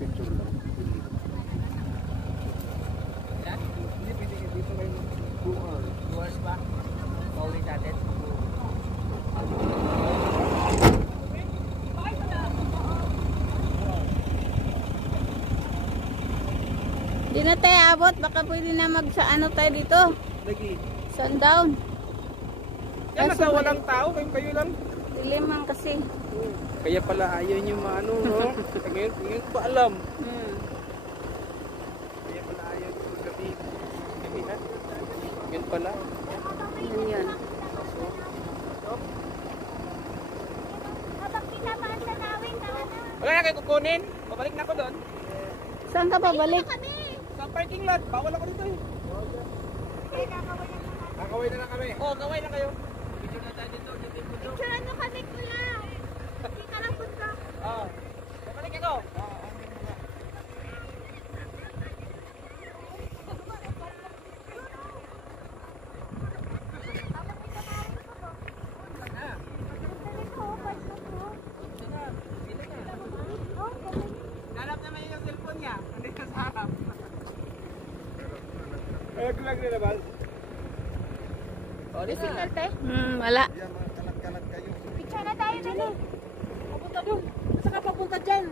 picture lang. Hindi pwede dito kayo 2 hours. 2 hours pa? Pauwi natin. Di na tayo abot, baka pwede na sa ano tayo dito. Lagi. Sundown. Yan nasa walang tao, kayo lang. Dilimang kasi. Kaya pala ayaw nyo maano, no? Ngayon pa alam. Kaya pala ayaw nyo gabi. Gabi na. Ngayon pala. Yun. Wala na kayo kukunin. Babalik na ako doon. Saan ka pabalik? Sa parking lot. Bawal ako dito eh. Nakaway na lang kami. Oo, kaway na kayo. Picture na tayo dito. Picture ano kami ko lang. Hindi ka lang punta. Oo. Babalik ako. Hanap naman yung cellphone niya. Nandito sa harap. Ay, gulag nila ba? Di signal tayo? Wala. Yan, mga kalat-kalat kayo. Picture na tayo dali. Papunta doon. Saan ka papunta dyan?